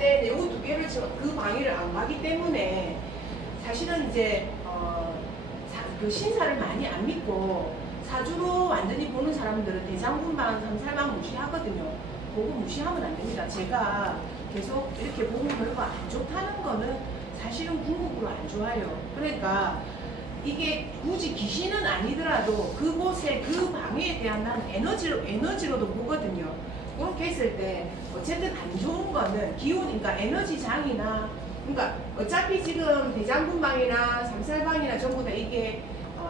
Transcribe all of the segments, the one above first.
때 요거 두 개를 그 방위를 안 가기 때문에 사실은 이제 그 신사를 많이 안 믿고 사주로 완전히 보는 사람들은 대장군방, 삼살방 무시하거든요. 그거 무시하면 안 됩니다. 제가 계속 이렇게 보면 별거 안 좋다는 거는 사실은 궁극으로 안 좋아요. 그러니까 이게 굳이 귀신은 아니더라도 그곳에 그 방위에 대한 난 에너지로도 보거든요. 그렇게 했을 때 어쨌든 안 좋은 거는 기운, 그러니까 에너지장이나, 그러니까 어차피 지금 대장군방이나 삼살방이나 전부 다 이게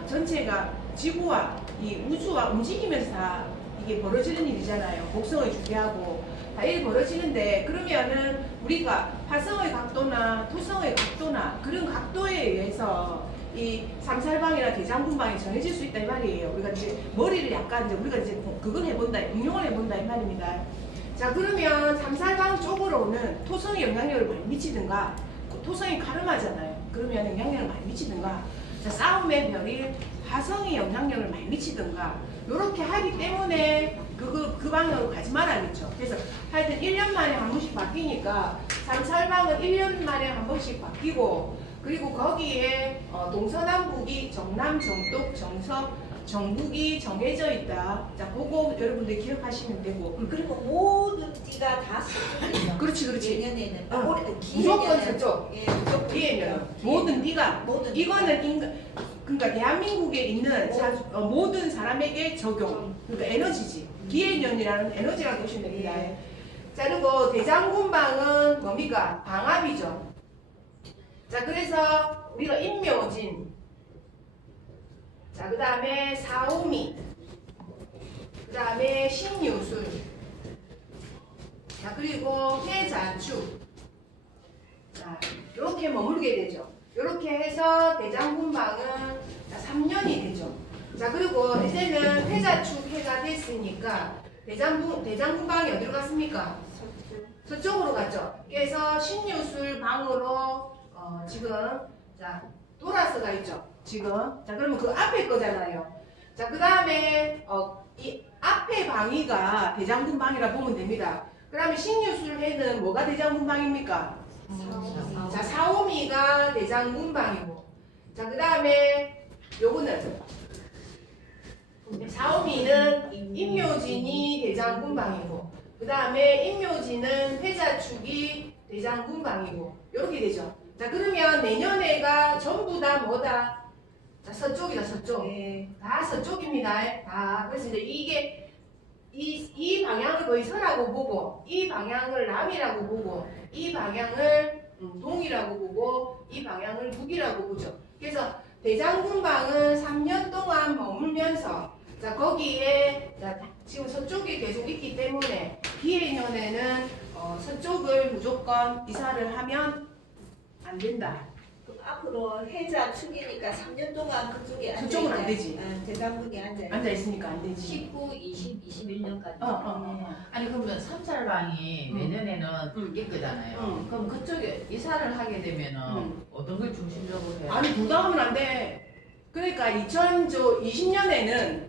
전체가 지구와 이 우주와 움직이면서 다 이게 벌어지는 일이잖아요. 곡성을 주게하고 다 이게 벌어지는데, 그러면은 우리가 화성의 각도나 토성의 각도나 그런 각도에 의해서 이 삼살방이나 대장군방이 정해질 수 있다 이 말이에요. 우리가 이제 머리를 약간 이제 우리가 이제 그걸 해본다, 응용을 해본다 이 말입니다. 자, 그러면 삼살방 쪽으로는 토성이 영향력을 많이 미치든가, 토성이 카르마잖아요. 그러면 영향력을 많이 미치든가, 자, 싸움의 별이 화성이 영향력을 많이 미치든가, 이렇게 하기 때문에 그 방향으로 가지 말아야겠죠. 그래서 하여튼 1년 만에 한 번씩 바뀌니까 삼살방은 1년 만에 한 번씩 바뀌고, 그리고 거기에 동서남북이 정남, 정독, 정서, 정북이 정해져 있다. 자, 그거 여러분들 기억하시면 되고. 그리고 모든 띠가 다 서쪽이죠. 그렇지, 그렇지. 내년에는 무조건 서쪽. 예, 무조건 기해년. 모든 띠가. 모든 이거는 그러니까 대한민국에 있는 모든 사람에게 적용. 그러니까 에너지지. 기해년이라는 에너지라고 보시면 됩니다. 예. 자, 그리고 대장군방은 뭡니까? 방합이죠. 자, 그래서 우리가 인묘진, 자, 그 다음에 사오미, 그 다음에 신유술, 자, 그리고 해자축, 자, 이렇게 머물게 되죠. 이렇게 해서 대장군방은 3년이 되죠. 자, 그리고 이제는 해자축 해가 됐으니까 대장군방이 어디로 갔습니까? 서쪽으로 갔죠. 그래서 신유술 방으로 지금 자 돌아서 가 있죠. 지금 자 그러면 그 앞에 거잖아요. 자 그 다음에 이 앞에 방위가 대장군방이라 보면 됩니다. 그 다음에 신유술해는 뭐가 대장군방입니까? 자 사오미가 대장군방이고, 자 그 다음에 요거는 사오미는 인묘진이 대장군방이고, 그 다음에 인묘진은 회자축이 대장군방이고, 요렇게 되죠. 자 그러면 내년에가 전부 다 뭐다? 자 서쪽이다, 서쪽. 네. 다 서쪽입니다. 다. 그래서 이제 이게 이 방향을 거의 서라고 보고, 이 방향을 남이라고 보고, 이 방향을 동이라고 보고, 이 방향을 북이라고 보죠. 그래서 대장군방은 3년 동안 머물면서 자 거기에 자, 지금 서쪽이 계속 있기 때문에 기해년에는 서쪽을 무조건 이사를 하면 안 된다. 앞으로 해자 축이니까 3년 동안 그쪽에 그쪽은 안 되지. 대장군이 앉아. 앉아 있으니까 안 되지. 19, 20, 21년까지. 아니 그러면 삼살방이 내년에는 바뀔 거잖아요. 그럼 그쪽에 이사를 하게 되면은 어떤 걸 중심적으로 해야 아니 둘 다 하면 안 돼. 그러니까 2020년에는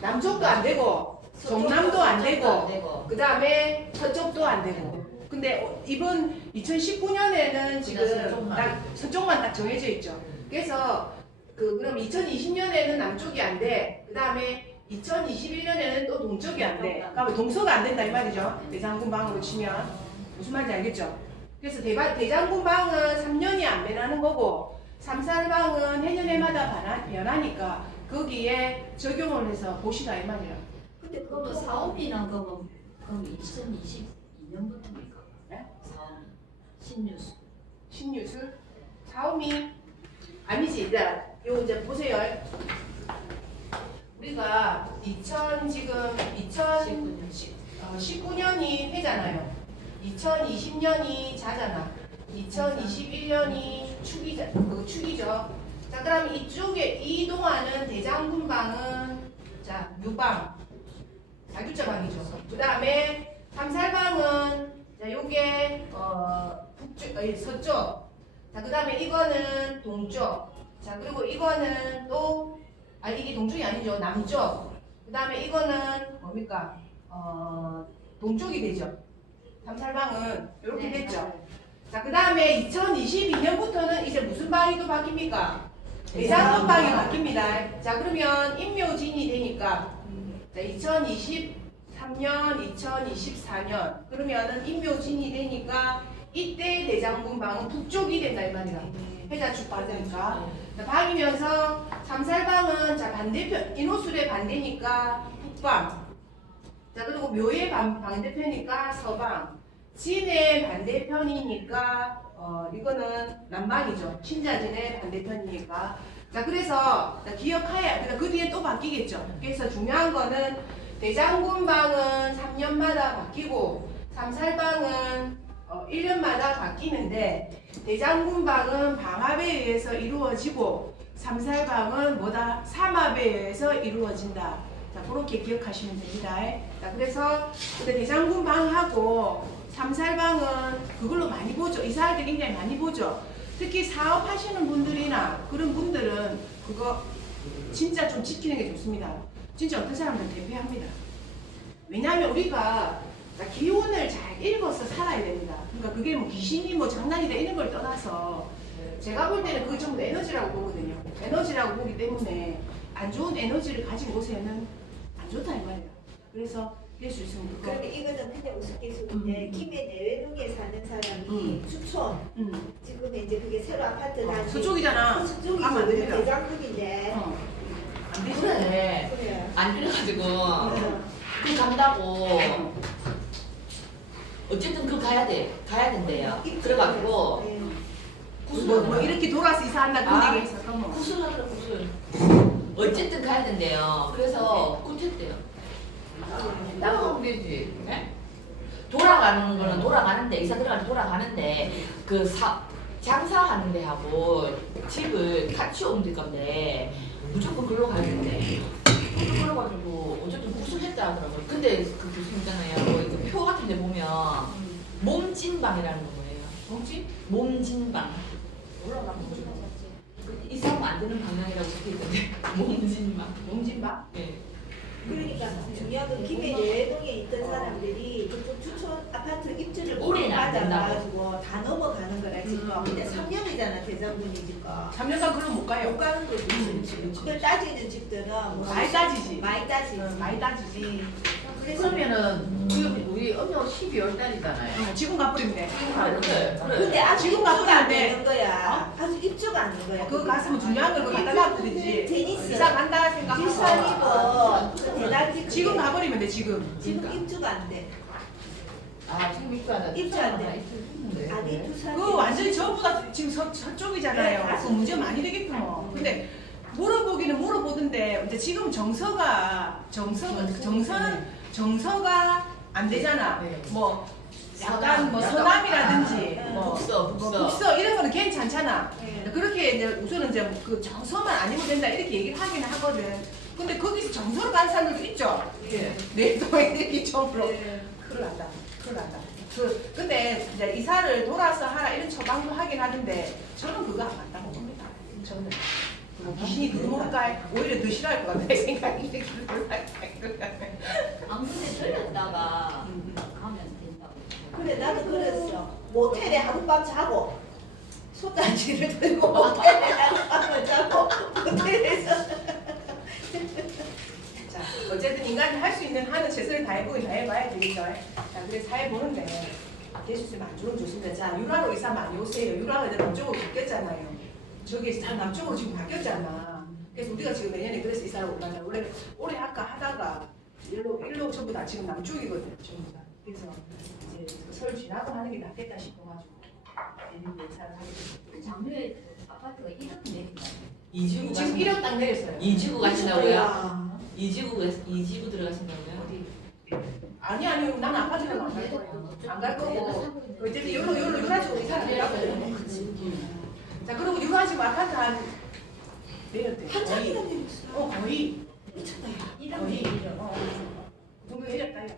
남쪽도 안 되고 정남도 안 되고 그 다음에 서쪽도 안 되고. 근데 이번 2019년에는 지금 서쪽만 딱 정해져 있죠. 그래서 그럼 2020년에는 남쪽이 안 돼. 그 다음에 2021년에는 또 동쪽이 안 돼. 그러면 동서가 안 된다 이 말이죠. 대장군방으로 치면 무슨 말인지 알겠죠? 그래서 대장군방은 3년이 안 변하는 거고, 삼살방은 해년 해마다 변하니까 거기에 적용을 해서 보시라 이 말이야. 근데 그거는 사업이나 그럼 2022년부터입니까? 네? 사업 신뉴스. 신유술? 사오미? 아니지. 요 이제 보세요. 우리가 2019년이 해잖아요. 2020년이 자잖아. 2021년이 축이죠. 자, 그럼 이쪽에 이동하는 대장군방은 자 유방, 자규자방이죠. 그 다음에 삼살방은 자 요게 서쪽. 자, 그 다음에 이거는 동쪽. 자, 그리고 이거는 또 이게 동쪽이 아니죠. 남쪽. 그 다음에 이거는 뭡니까? 동쪽이 되죠. 삼살방은 이렇게 네, 됐죠. 맞아요. 자, 그 다음에 2022년부터는 이제 무슨 방이 또 바뀝니까? 대장금방이 바뀝니다. 자, 그러면 임묘진이 되니까 자, 2023년, 2024년 그러면은 임묘진이 되니까 이때 대장금방은 북쪽이 된다 이 말이야. 해자축 받으니까. 자, 방이면서 삼살방은 자 반대편 인호술의 반대니까 북방. 자, 그리고 묘의 반대편이니까 서방. 진의 반대편이니까 이거는 남방이죠. 신자진의 반대편이니까. 자, 그래서 기억하야. 그 뒤에 또 바뀌겠죠. 그래서 중요한 거는 대장군방은 3년마다 바뀌고 삼살방은 1년마다 바뀌는데 대장군방은 방합에 의해서 이루어지고 삼살방은 뭐다? 삼합에 의해서 이루어진다. 자, 그렇게 기억하시면 됩니다. 자, 그래서 근데 대장군방하고 삼살방은 그걸로 많이 보죠. 이사할 때 굉장히 많이 보죠. 특히 사업하시는 분들이나 그런 분들은 그거 진짜 좀 지키는 게 좋습니다. 진짜 어떤 사람들은 대피합니다. 왜냐하면 우리가 기운을 잘 읽어서 살아야 됩니다. 그러니까 그게 뭐 귀신이 뭐 장난이다 이런 걸 떠나서 제가 볼 때는 그게 전부 에너지라고 보거든요. 에너지라고 보기 때문에 안 좋은 에너지를 가진 곳에는 안 좋다 이 말이에요. 그래서 될 수 있으면 그거. 그러면 이거는 그냥 우스갯소리인데 김해 내외동에 사는 사람이 추천 지금 이제 그게 새로 아파트 단지 서쪽이잖아. 서쪽이 가면 안 됩니다. 대장급인데 안 되지. 그래. 그래. 안 그래가지고 응. 그 간다고 어쨌든 그 가야 된대요. 그래가지고 네. 뭐 이렇게 돌아서 이사한다 그런 아. 얘기 했었어. 뭐. 구슬하더라 구슬. 어쨌든 가야 된대요. 그래서 굿했대요. 나가면 되지. 네? 돌아가는 거는 돌아가는데 이사 들어가는 돌아가는데 그 장사하는 데하고 집을 같이 옮길 건데 무조건 글로 가야 된대. 그래가지고 어쨌든 구슬했다 하더라고요. 근데 그 교수님 있잖아요. 그 표 같은 데 보면 몸진방이라는 거 뭐예요? 뭐지? 몸진방. 올라가면 이사하면 안 되는 방향이라고 적혀있던데 몸진방. 용진방? 예. 그러니까 중요한 건 김해 내외동에 있던 사람들이 그쪽 추천 아파트 입주를 올해는 안 된다고. 받아가지고 다 넘어가는 거라 지금. 근데 3년이잖아 대장군이 지금. 3년간 그럼 못 가요. 못 가는 거지. 그걸 따지는 집들은 뭐 많이 따지지. 많이 따지지. 많이 따지지. 그래서 그러면은 우리 음력 12월 달이잖아요. 지금 가버리면 돼. 그래. 근데 아직 지금 입주가 안 가는데. 되는 거야. 아직 입주가 안 된 거야. 그거 갔으면 중요한 걸 그거 갖다 놔두지. 테니스. 이사 간다 생각하고. 비싼이고 그 대단지 지금 가버리면 돼 지금. 지금 입주가 안 돼. 아 지금 입주하다. 입주 안 돼. 아니 입주. 투사. 그거 완전히 전부 다 지금 서쪽이잖아요. 네, 그 문제 많이 되겠구먼. 근데 물어보기는 물어보던데 이제 지금 정서가 안 되잖아. 네. 뭐 약간 뭐 서남이라든지 뭐 북서 이런 거는 괜찮잖아. 네. 그렇게 이제 우선은 이제 그 정서만 아니면 된다 이렇게 얘기를 하긴 하거든. 근데 거기서 정서로 가는 사람들도 있죠. 예. 내 동네 이쪽으로. 네. 큰일 난다. 근데 이제 이사를 돌아서 하라 이런 처방도 하긴 하는데 저는 그거 안 맞다고 봅니다. 저는 뭐 귀신이 들어올까 오히려 더 싫어할 것 같아 생각이 아무데 들렸다가 가면 된다고. 그래 나도 그랬어. 모텔에 하룻밤 자고 솥단지를 들고 모텔에 하룻밤을 자고 모텔에서. 자, 어쨌든 인간이 할 수 있는 한은 최선을 다해보긴 다해봐야 되겠죠. 자, 그래서 사해보는데 될 수 있으면 안 좋으면 좋습니다. 자, 유라로 이사 많이 오세요. 유라가 이제 남쪽으로 바뀌었잖아요. 저기 다 남쪽으로 지금 바뀌었잖아. 그래서 우리가 지금 내년에 그래서 이사를 올라가. 원래 올해 아까 하다가 일로 전부 다 지금 남쪽이거든요. 전부 다. 그래서 이제 설 지나고 하는 게 낫겠다 싶어가지고 내년에 이사를 하게 됐어요. 작년에 아파트가 1억 내린다. 이지구 지금 1억 딱 내렸어요. 이지구 가신다고요? 야. 이지구 들어가신다고요? 아니 나는 아파트를 안 갈 거예요. 안 갈 거고 어차피 요로 유라지고 이사를 하거든요. 자 그리고 유라지고 아파트 한 내렸대. 한참이나 내렸어. 거의 미쳤다. 1억 거의 내리죠. 그 정도 내렸다.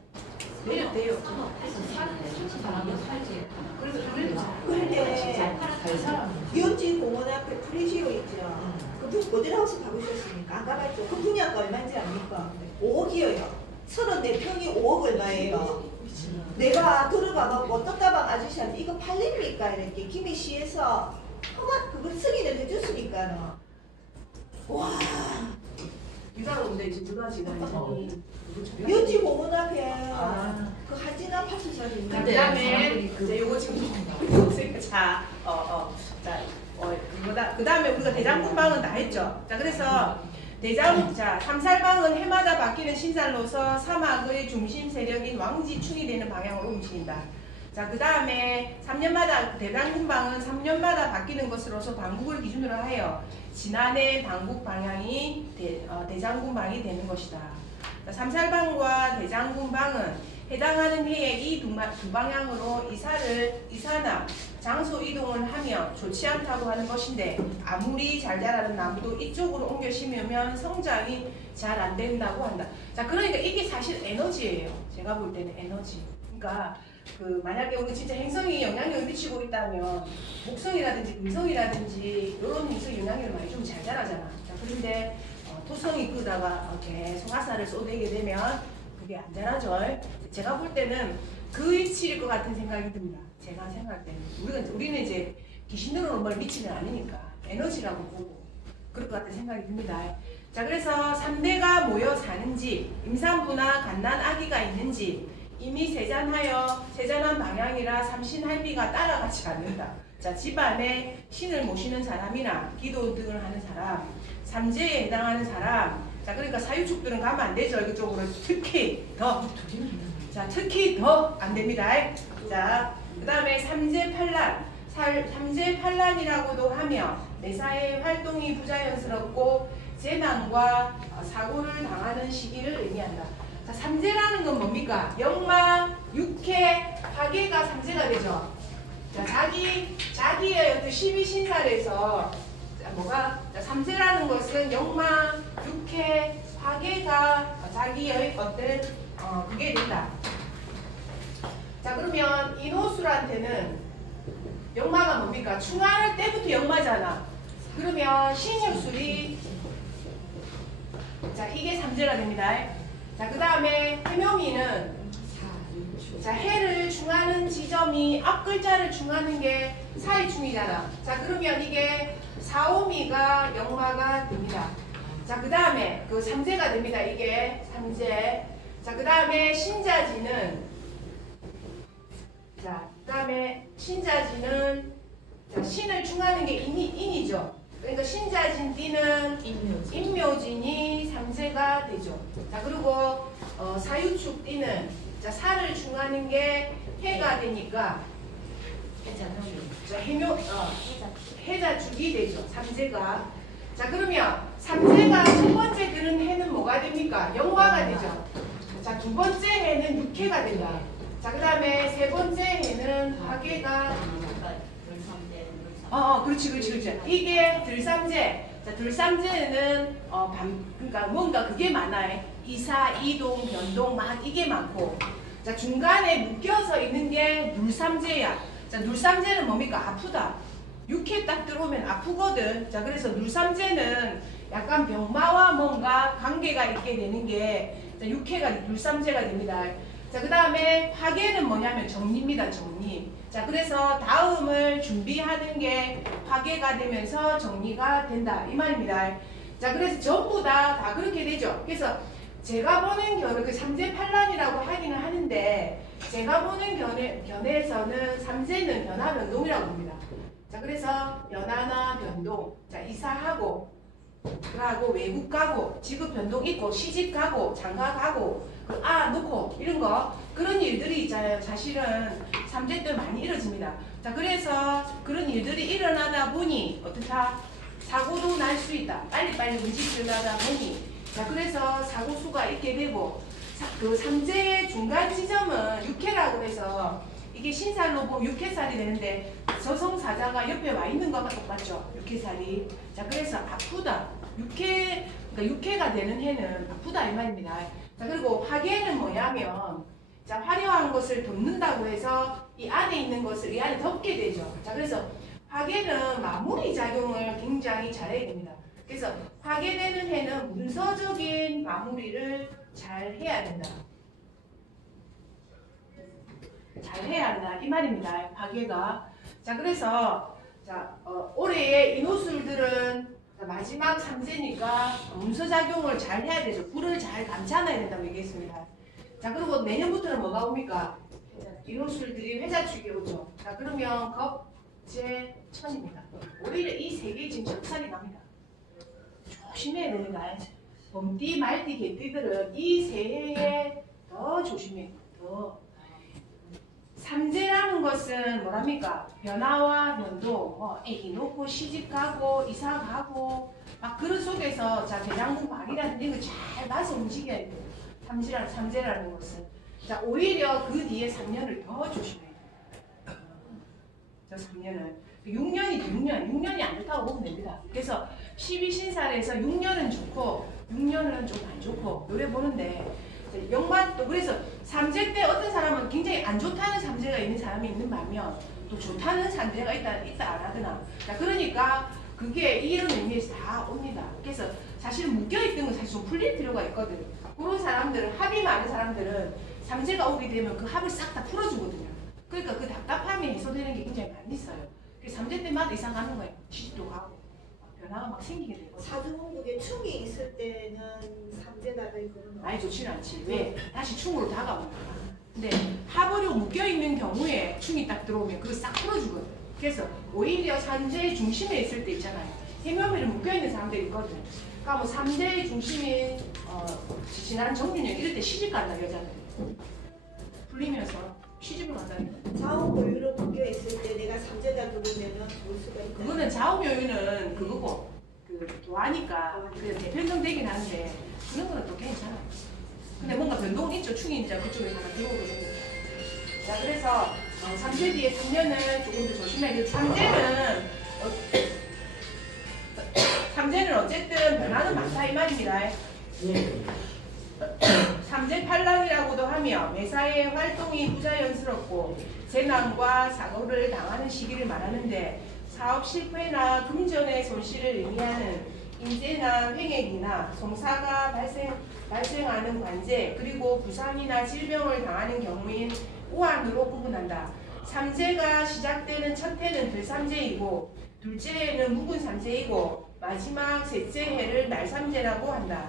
내렸대요. 그래서 사는 사람은 살지. 그래서 좀 내렸죠. 근데 잘 살아. 이현지 공원 앞에 프리지오 있죠. 그분 모델하우스 가보셨습니까? 안 가봤죠. 그 분양가 얼마인지 압니까? 5억이에요. 34평이 5억 얼마예요. 내가 들어가갖고 떡다방 아저씨한테 이거 팔립니까? 이렇게 김해시에서 허가 그걸 승인을 해줬으니까는 와 유다가 근데 이제 누가 지금 완전히 묘지 공원 앞에 아. 그 하진 아파트 자리 있는데 근데 그다음에 사람들이 이제 요거 지금 자 그다음에 우리가 대장군방은 다 했죠. 자 그래서 삼살방은 해마다 바뀌는 신살로서 사막의 중심 세력인 왕지충이 되는 방향으로 움직인다. 자 그다음에 3년마다 대장군방은 3년마다 바뀌는 것으로서 방국을 기준으로 하여 지난해 방국 방향이 대장군방이 되는 것이다. 자, 삼살방과 대장군방은 해당하는 해에 이 두 방향으로 이사나 장소 이동을 하면 좋지 않다고 하는 것인데 아무리 잘 자라는 나무도 이쪽으로 옮겨 심으면 성장이 잘 안 된다고 한다. 자 그러니까 이게 사실 에너지예요. 제가 볼 때는 에너지. 그러니까 그 만약에 우리 진짜 행성이 영향력을 미치고 있다면 목성이라든지 금성이라든지 이런 행성이 영향력을 많이 좀 잘 자라잖아. 자 그런데 토성이 끄다가 계속 화살을 쏘대게 되면 그게 안 자라죠. 제가 볼 때는 그 위치일 것 같은 생각이 듭니다. 제가 생각할 때는 우리는 이제 귀신으로는 뭘 미치는 아니니까 에너지라고 보고 그럴 것 같은 생각이 듭니다. 자 그래서 3대가 모여 사는 집, 임산부나 갓난 아기가 있는 집, 이미 세잔한 방향이라 삼신할미가 따라가지 않는다. 자 집안에 신을 모시는 사람이나 기도 등을 하는 사람, 삼재에 해당하는 사람, 자 그러니까 사유축들은 가면 안 되죠. 이쪽으로 특히 더 안 됩니다. 자 그다음에 삼재팔란이라고도 하며 내사의 활동이 부자연스럽고 재난과 사고를 당하는 시기를 의미한다. 자 삼재라는 건 뭡니까? 역마, 육해, 화계가 삼재가 되죠. 자 자기의 어떤 십이신살에서 삼재라는 것은 역마, 육해, 화계가 자기의 어떤 그게 된다. 자 그러면 인호술한테는 역마가 뭡니까? 충할 때부터 역마잖아. 그러면 신유술이 자 이게 삼재가 됩니다. 자 그 다음에 해묘미는 자 해를 충하는 지점이 앞 글자를 충하는 게 사이충이잖아. 자 그러면 이게 사오미가 역마가 됩니다. 자 그 다음에 그 삼재가 됩니다. 이게 삼재. 자 그 다음에 신자지는 자, 신을 충하는 게 인이죠. 그러니까 신자진 띠는 인묘진이 삼재가 되죠. 자 그리고 사유축 띠는 자 살을 충하는 게 해가 되니까 자 해자축이 되죠. 삼재가. 자 그러면 삼재가 첫 번째 드는 해는 뭐가 됩니까? 역마가 되죠. 자 두 번째 해는 육해가 된다. 자 그 다음에 세 번째 해는 화계가 그렇지. 이게 들삼재. 자 들삼재는 그러니까 뭔가 그게 많아요. 이사, 이동, 변동 이게 많고. 자 중간에 묶여서 있는 게 눌삼재야. 자 눌삼재는 뭡니까? 아프다. 육해 딱 들어오면 아프거든. 자 그래서 눌삼재는 약간 병마와 뭔가 관계가 있게 되는 게 자, 육해가 눌삼재가 됩니다. 자 그 다음에 화계는 뭐냐면 정리입니다. 정리. 자 그래서 다음을 준비하는 게 화계가 되면서 정리가 된다 이 말입니다. 자 그래서 전부 다 그렇게 되죠. 그래서 제가 보는 견해 그 삼재팔란이라고 하기는 하는데 제가 보는 견해에서는 삼재는 변화 변동이라고 봅니다. 자 그래서 변화나 변동, 자 이사하고 그하고 외국 가고 직업 변동 있고 시집 가고 장가 가고 놓고 이런 거 그런 일들이 있잖아요. 사실은 삼재 때 많이 이루어집니다. 자 그래서 그런 일들이 일어나다 보니 어떻다 사고도 날 수 있다. 빨리빨리 움직이려다 보니 자 그래서 사고 수가 있게 되고 그 삼재의 중간 지점은 육해라고 해서 이게 신살로 보면 육해살이 되는데 저성사자가 옆에 와 있는 거가 똑같죠. 육해살이. 자 그래서 아프다. 그러니까 육해가 되는 해는 아프다 이 말입니다. 자 그리고 화계는 뭐냐면 자 화려한 것을 덮는다고 해서 이 안에 있는 것을 이 안에 덮게 되죠. 자 그래서 화계는 마무리 작용을 굉장히 잘해야 됩니다. 그래서 화계되는 해는 문서적인 마무리를 잘 해야 된다. 잘해야 한다 이 말입니다. 파괴가. 자 그래서 올해의 인호술들은 마지막 삼재니까 문서작용을 잘 해야 되죠. 불을 잘 감춰놔야 된다고 얘기했습니다. 자 그리고 내년부터는 뭐가 옵니까? 인호술들이 회자축이 오죠. 자 그러면 겁재천입니다. 오히려 이 세 개 지금 적살이 납니다. 조심해야 되는 거야. 범띠, 말띠, 개띠들은 이 세 해에 더 조심해야 돼요. 더. 삼재라는 것은 뭐랍니까? 변화와 변동, 애기 놓고 시집 가고 이사 가고 막 그런 속에서 자 대장군 박이라는 걸 잘 봐서 움직여야 돼요. 삼재라는 것은. 자 오히려 그 뒤에 3년을 더 조심해야 돼요. 저 3년은 6년이 안 좋다고 보면 됩니다. 그래서 12신살에서 6년은 좋고 6년은 좀 안 좋고 노래 보는데 영만 그래서 삼재 때 어떤 사람은 굉장히 안 좋다는 삼재가 있는 사람이 있는 반면 또 좋다는 삼재가 있다 안 하더나. 자 그러니까 그게 이런 의미에서 다 옵니다. 그래서 사실 묶여있던 건 사실 좀 풀릴 필요가 있거든요. 그런 사람들은 합이 많은 사람들은 삼재가 오게 되면 그 합을 싹 다 풀어주거든요. 그러니까 그 답답함이 해소되는 게 굉장히 많이 있어요. 그래서 삼재 때마다 이사 가는 거예요. 시집도 가고 변화가 막 생기게 되거든요. 사주문국에 충이 있을 때는 삼재다를 그런 많이 좋지는 않지. 왜? 다시 충으로 다가옵니다. 근데 합으로 묶여있는 경우에 충이 딱 들어오면 그걸 싹 풀어주거든. 그래서 오히려 삼재의 중심에 있을 때 있잖아요. 해묘미를 묶여있는 사람들이 있거든. 그러니까 뭐 삼재의 중심인 지난 정균년 이럴 때 시집 간다 여자는. 풀리면서 시집을 간다니까. 좌우고유로 묶여 있을 때 내가 삼재다 부르면은 볼 수가 있다. 그거는 좌우묘유는 그거고 도하니까 그 대편성 되긴 하는데 그런 거는 또 괜찮아요. 근데 뭔가 변동은 있죠. 충이 이제 그쪽에 하나 들어오거든요. 자 그래서 삼재 뒤에 3년은 조금 더 조심해야 돼요. 삼재는 어쨌든 변화는 많다 이 말입니다. 삼재팔랑이라고도 하며 매사의 활동이 부자연스럽고 재난과 사고를 당하는 시기를 말하는데 사업 실패나 금전의 손실을 의미하는 인재나 횡액이나 송사가 발생하는 관제 그리고 부상이나 질병을 당하는 경우인 우환으로 구분한다. 삼재가 시작되는 첫 해는 들삼재이고 둘째 해는 묵은삼재이고 마지막 셋째 해를 말삼재라고 한다.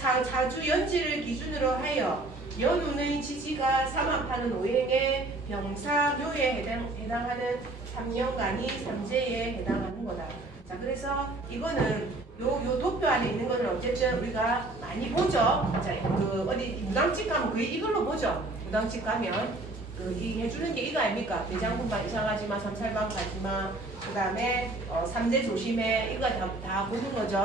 자주 연지를 기준으로 하여 연운의 지지가 삼합하는 오행의 병사 묘에 해당하는 3년간이 삼재에 해당하는 거다. 자 그래서 이거는 요 도표 안에 있는 거는 어쨌든 우리가 많이 보죠. 자 그 어디 무당집 가면 거의 이걸로 보죠. 무당집 가면 이 해주는 게 이거 아닙니까? 대장군만 이상하지마, 삼살방 가지마, 그 다음에 삼재 조심해 이거 다 보는 거죠.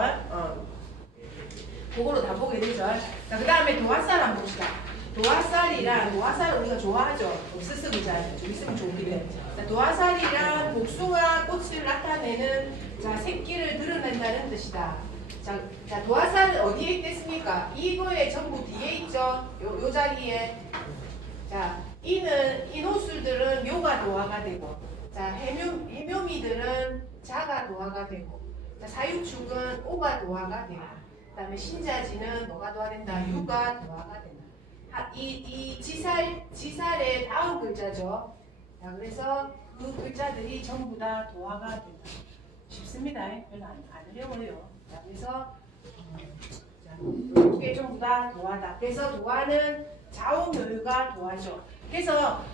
그거로 다 보게 되죠. 자, 그 다음에 도화살 한번 봅시다. 도화살을 우리가 좋아하죠. 없어서 그잖아요. 좀 있으면 좋은데. 자, 도화살이란 복숭아 꽃을 나타내는 새끼를 드러낸다는 뜻이다. 자, 도화살은 어디에 있겠습니까? 이거에 전부 뒤에 있죠. 요 자리에. 자, 인호술들은 묘가 도화가 되고, 자, 해묘미들은 자가 도화가 되고, 자, 사유축은 오가 도화가 되고, 그 다음에 신자지는 뭐가 도화된다? 유가 도화가 된다. 이 지살의 다음 글자죠. 자, 그래서 그 글자들이 전부 다 도화가 된다. 쉽습니다. 별로 안 어려워요. 자, 그래서 이게 전부 다 도화다. 그래서 도화는 좌우묘유가 도화죠. 그래서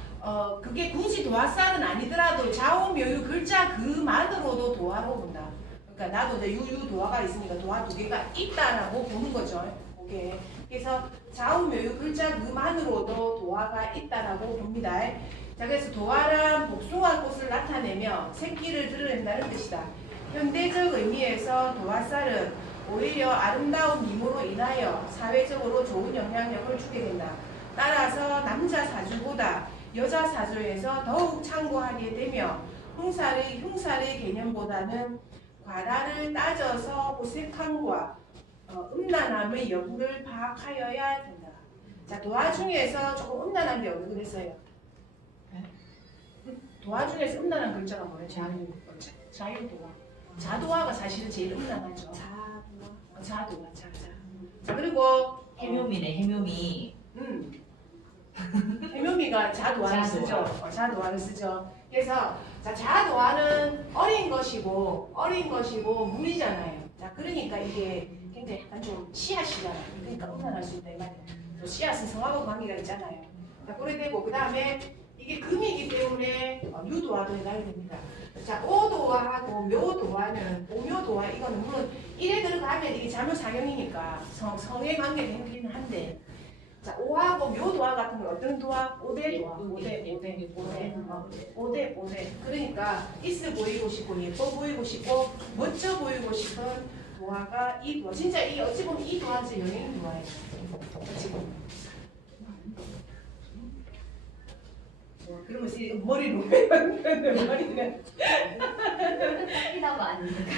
그게 굳이 도화살은 아니더라도 좌우묘유 글자 그만으로도 도화로 본다. 그러니까 나도 이제 유유 도화가 있으니까 도화 두 개가 있다라고 보는 거죠. 그게. 그래서 좌우묘유 글자 그만으로도 도화가 있다라고 봅니다. 자, 그래서 도화란 복숭아 꽃을 나타내며 새끼를 드러낸다는 뜻이다. 현대적 의미에서 도화살은 오히려 아름다운 미모로 인하여 사회적으로 좋은 영향력을 주게 된다. 따라서 남자 사주보다 여자 사주에서 더욱 참고하게 되며 흉살의 개념보다는 과다를 따져서 보색함과 음란함의 여부를 파악하여야 된다. 자, 도화 중에서 조금 음란한 게 어느 그랬어요? 도화 중에서 음란한 글자가 뭐예요? 자유도화. 자도화가 사실은 제일 음란하죠. 자도화. 자, 그리고 해묘미네, 해묘미. 유명미가 자도화를 쓰죠. 자도화를 쓰죠. 그래서 자, 자도화는 어린 것이고 물이잖아요. 자, 그러니까 이게 굉장히 약간 좀 씨앗이잖아요. 그러니까 음란할 수 있다 이 말이에요. 또 씨앗은 성하고 관계가 있잖아요. 자, 그래 되고 그 다음에 이게 금이기 때문에 유도화도 해당이 됩니다. 자, 오도화하고 묘도화는 오묘도화 이거는 물론 일에 들어가면 이게 잘못작용이니까 성에 관계되긴 한데 자, 오하고 묘도화 같은 건 어떤 도화? 오대도화. 오대. 그러니까 있어 보이고 싶고 예뻐 보이고 싶고 멋져 보이고 싶은 도화가 이 도화. 진짜 이 어찌 보면 이 도화는 진짜 연예인 도화예요. 어찌 보면. 그러면서 머리로 머리는 딱이라고 아닙니까?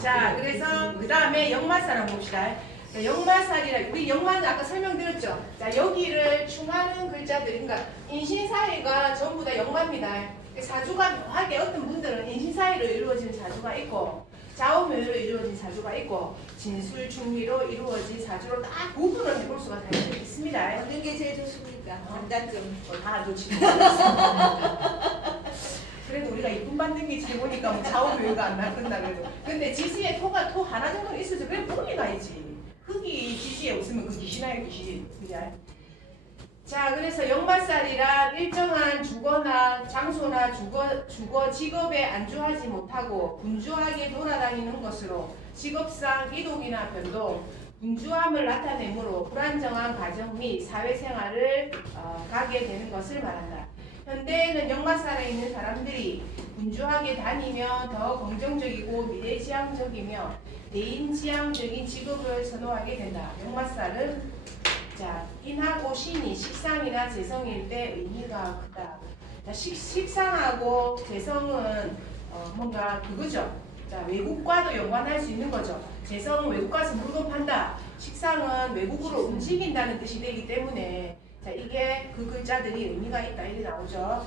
자, 그래서 그 다음에 역마살 한번 봅시다. 역마살이라 우리 역마는 아까 설명드렸죠. 자, 여기를 충하는 글자들, 그러니까 인신사회가 전부 다 역마입니다. 사주가 묘하게 어떤 분들은 인신사회로 이루어진 사주가 있고 좌우묘로 이루어진 사주가 있고 진술중리로 이루어진 사주로 딱 구분을 해볼 수가 당연히 있습니다. 어느 게 제일 좋습니까? 장단점. 다 좋지. 그래도 우리가 이쁨 받는 게 제일 보니까 뭐 좌우묘가 안 나간다 그래도. 근데 지지에 토 하나 정도는 있어서 그래 뽕이 나야지. 흙이 지지에 없으면 그 귀신아요 귀신. 그죠? 자, 그래서 역마살이란 일정한 주거나 장소나 주거 직업에 안주하지 못하고 분주하게 돌아다니는 것으로 직업상 이동이나 변동, 분주함을 나타내므로 불안정한 가정 및 사회생활을 가게 되는 것을 말한다. 현대에는 역마살에 있는 사람들이 분주하게 다니며 더 긍정적이고 미래지향적이며 개인지향적인 직업을 선호하게 된다. 역마살은 자, 인하고 신이 식상이나 재성일 때 의미가 크다. 자, 식상하고 재성은 뭔가 그거죠. 자, 외국과도 연관할 수 있는 거죠. 재성은 외국 가서 물건 판다. 식상은 외국으로 움직인다는 뜻이 되기 때문에 자, 이게 그 글자들이 의미가 있다 이렇게 나오죠.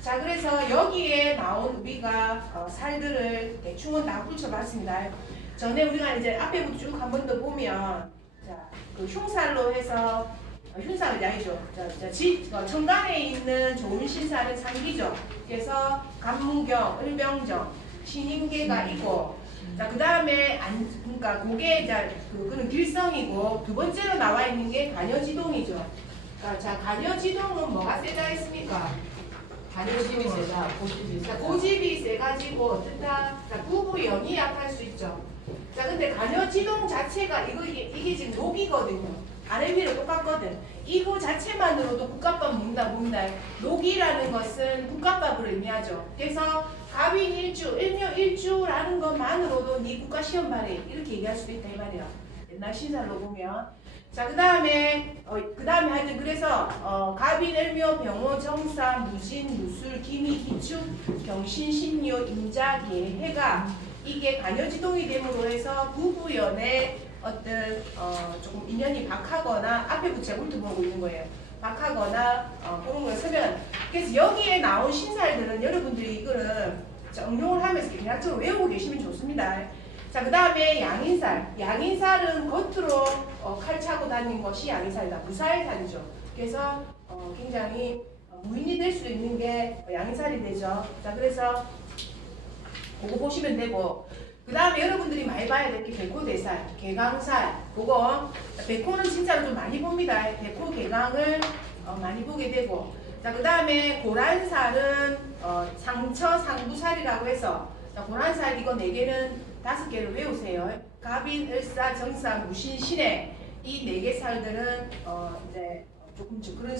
자, 그래서 여기에 나온 우리가 살들을 대충은 다 붙여봤습니다. 전에 우리가 이제 앞에부터 쭉 한 번 더 보면 자, 그 흉살로 해서 흉살은 양이죠. 천간에 있는 좋은 신살은 상기죠. 그래서 간문경, 을병정, 신임계가 있고, 자, 그 다음에 그러니까 그게 그거는 길성이고 두 번째로 나와 있는 게 간여지동이죠. 그러니까 자, 간여지동은 뭐가 세다 했습니까? 고집이 세다. 고집이 세다. 고집이 세가지고 어떻다? 자, 부부연이 약할 수 있죠. 자, 근데 간여지동 자체가 이게 지금 녹이거든요. 아래 위로 똑같거든. 이거 자체만으로도 국값밥 먹는다. 녹이라는 것은 국값밥을 의미하죠. 그래서 갑인일주, 일묘일주라는 것만으로도 네 국가 시험 발에 이렇게 얘기할 수도 있다 이 말이야. 옛날 신살로 보면. 자, 그 다음에 하여튼 그래서 갑인, 일묘, 병호, 정사, 무진, 무술, 기미, 기축, 경신, 신묘, 임자, 계, 해가 이게 간여지동이 됨으로 해서 부부연에 어떤 조금 인연이 박하거나 앞에 붙여 훑어보고 있는 거예요. 박하거나 그런 걸 쓰면 그래서 여기에 나온 신살들은 여러분들이 이거는 응용을 하면서 대략적으로 외우고 계시면 좋습니다. 자, 그 다음에 양인살. 양인살은 겉으로 칼 차고 다니는 것이 양인살이다. 무사의 살이죠. 그래서 굉장히 무인이 될 수 있는 게 양인살이 되죠. 자, 그래서 그거 보시면 되고 그 다음에 여러분들이 많이 봐야 될 게 백호대살, 개강살 그거 백호는 진짜로 좀 많이 봅니다. 백호, 개강을 많이 보게 되고 자, 그 다음에 고란살은 상처, 상부살이라고 해서 자, 고란살 이거 4개는 5개를 외우세요. 갑인, 을사, 정사, 무신, 신해 이 4개 살들은 이제 조금 그런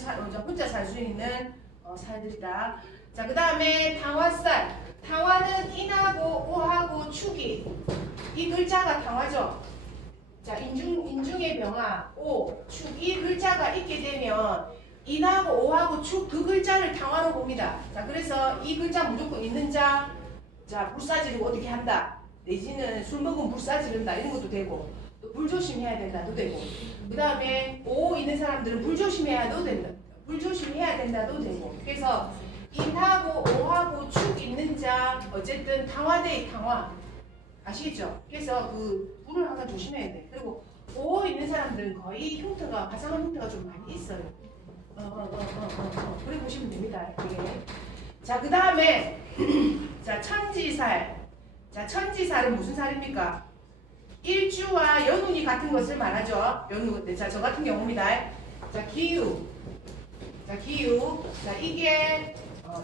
혼자 살 수 있는 살들이다. 자, 그 다음에 탕화살. 탕화는 인하고 오하고 축이 이 글자가 탕화죠. 자, 인중의 병화, 오, 축 이 글자가 있게 되면 인하고 오하고 축 그 글자를 탕화로 봅니다. 자, 그래서 이 글자 무조건 있는 자, 불사지르고 어떻게 한다. 내지는 술 먹으면 불사지른다 이런 것도 되고 또 불 조심해야 된다도 되고 그 다음에 오 있는 사람들은 불 조심해야도 된다. 불 조심해야 된다도 되고 그래서 인하고 오하고 축 있는 자 어쨌든 탕화대 탕화 아시겠죠? 그래서 그 불을 항상 조심해야 돼. 그리고 오 있는 사람들은 거의 흉터가 화상한 흉터가 좀 많이 있어요. 그래 보시면 됩니다. 이게. 자, 그 다음에 자, 천지살. 자, 천지살은 무슨 살입니까? 일주와 연운이 같은 것을 말하죠. 연운. 자, 저 같은 경우입니다. 자, 기유. 자, 기유. 자, 이게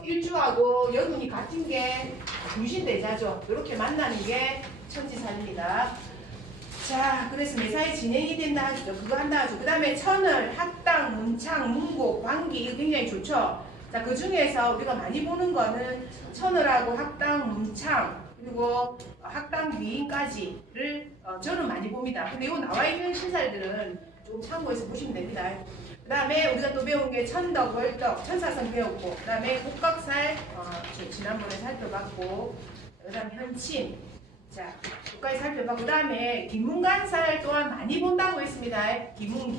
일주하고 연운이 같은 게 불신대자죠. 이렇게 만나는 게 천지살입니다. 자, 그래서 매사에 진행이 된다 하죠. 그거 한다 하죠. 그 다음에 천을, 학당, 문창, 문곡, 광기 이거 굉장히 좋죠. 자, 그 중에서 우리가 많이 보는 거는 천을하고 학당, 문창 그리고 학당, 미인까지를 저는 많이 봅니다. 근데 이거 나와 있는 신살들은 좀 참고해서 보시면 됩니다. 그 다음에 우리가 또 배운 게 천덕, 월덕, 천사성 배웠고 그 다음에 곡각살 지난번에 살펴봤고 그 다음에 현침 자, 여기까지 살펴봐. 그 다음에 기문간살 또한 많이 본다고 했습니다. 기문.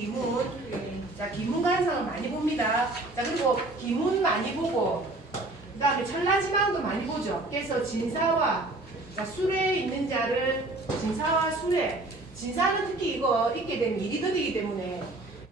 자, 기문간살은 많이 봅니다. 자, 그리고 기문 많이 보고, 그 다음에 천라지망도 많이 보죠. 그래서 진사와, 자, 술에 있는 자를, 진사와 술에, 진사는 특히 이거 있게 되면 일이더이기 때문에,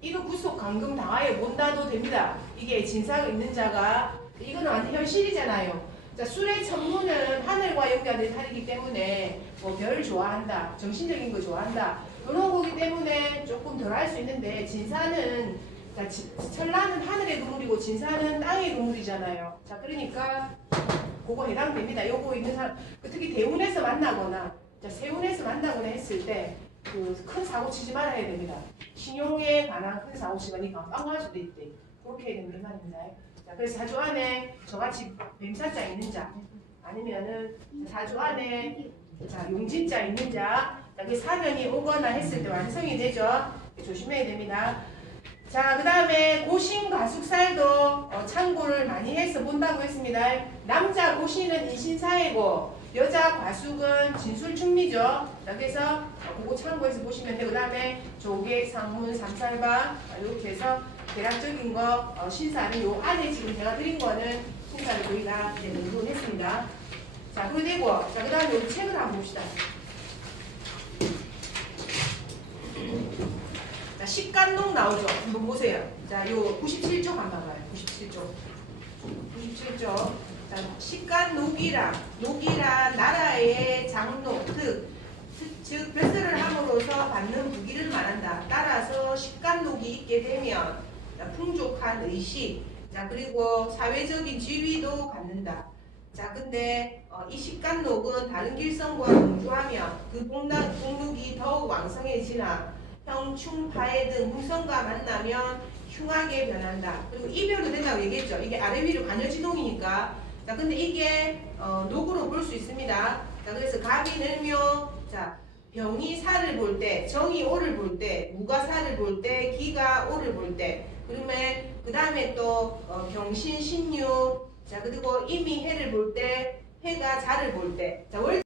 이거 구속 감금 당하에 본다도 됩니다. 이게 진사가 있는 자가, 이거는 완전 현실이잖아요. 자, 술의 천문은 하늘과 연관된 살이기 때문에 뭐 별 좋아한다, 정신적인 거 좋아한다 그런 거기 때문에 조금 덜 할 수 있는데 진사는 자, 천라는 하늘의 동물이고 진사는 땅의 동물이잖아요. 자, 그러니까 그거 해당됩니다. 요거 있는 사람 특히 대운에서 만나거나 자, 세운에서 만나거나 했을 때 그 큰 사고 치지 말아야 됩니다. 신용에 관한 큰 사고 치거나 빵빵할 수도 있대. 그렇게 해야 되는 말입니다. 자, 그래서 사주 안에 저같이 뱀사자 있는 자 아니면은 사주 안에 자 용진자 있는 자 그 사변이 오거나 했을 때 완성이 되죠. 조심해야 됩니다. 자, 그 다음에 고신 가숙살도 참고를 많이 해서 본다고 했습니다. 남자 고신은 인신사이고 여자 과숙은 진술충미죠. 자, 그래서 그거 참고해서 보시면 되고 그 다음에 조계, 상문, 삼살방 이렇게 해서 대략적인 거 신사는 요 안에 지금 제가 드린 거는 신사를 저희가 이제 연구했습니다. 자, 그리고 되고 자, 그 다음에 우리 책을 한번 봅시다. 자, 식간록 나오죠. 한번 보세요. 자, 요 97쪽 한번 봐요. 97쪽. 자, 식간록이란 나라의 장로, 즉 별세를 함으로써 받는 부귀를 말한다. 따라서 식간록이 있게 되면 풍족한 의식, 자, 그리고 사회적인 지위도 갖는다. 자, 근데 이 식간록은 다른 길성과 동조하면 그 복록이 더욱 왕성해지나 형충, 파해 등 hum성과 만나면 흉하게 변한다. 그리고 이별도 된다고 얘기했죠. 이게 아래 위로 관여지동이니까. 자, 근데 이게 녹으로 볼 수 있습니다. 자, 그래서 갑이 늘묘, 자, 병이 사를 볼 때, 정이 오를 볼 때, 무가 사를 볼 때, 기가 오를 볼 때, 그러면 그 다음에 또 경신, 신유, 자, 그리고 임이 해를 볼 때, 해가 자를 볼 때, 자,